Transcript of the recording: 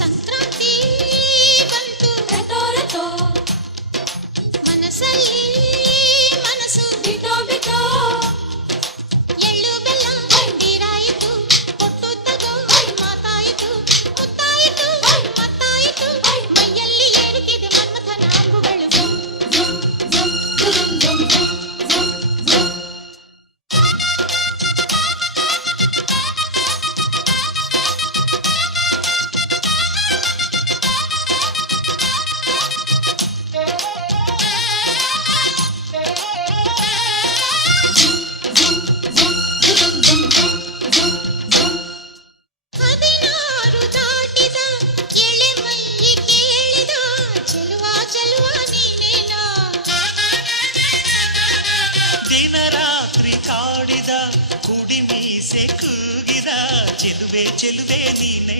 ಸಂಕ್ರಾಂತಿ ಬಂತು ರಟೋ ರಟೋ ಮನಸ್ಸಲ್ಲಿ ಮನಸ್ಸು ಬಿಟೋ ಬಿಟೋ ಎಳ್ಳು ಬೆಲ್ಲ ನೀರಾಯಿತು ಕೊಟ್ಟು ತಗೋ ಮಾತಾಯಿತು ಮುತ್ತಾಯಿತು ಮತ್ತಾಯಿತು ಮೈಯಲ್ಲಿ ಏರುತ್ತಿದೆ ಮನ್ಮಥನ ಅಂಬುಗಳು ಹದಿನಾರು ದಾಟಿದ ಎಳೆ ಮೈ ಕೇಳಿದ ಚೆಲುವ ಚೆಲುವ ನೀನೇನೋ ದಿನ ರಾತ್ರಿ ಕಾಡಿದ ಕುಡಿ ಮೀಸೆ ಕೂಗಿದ ಚೆಲುವೆ ಚೆಲುವೆ ನೀನೆ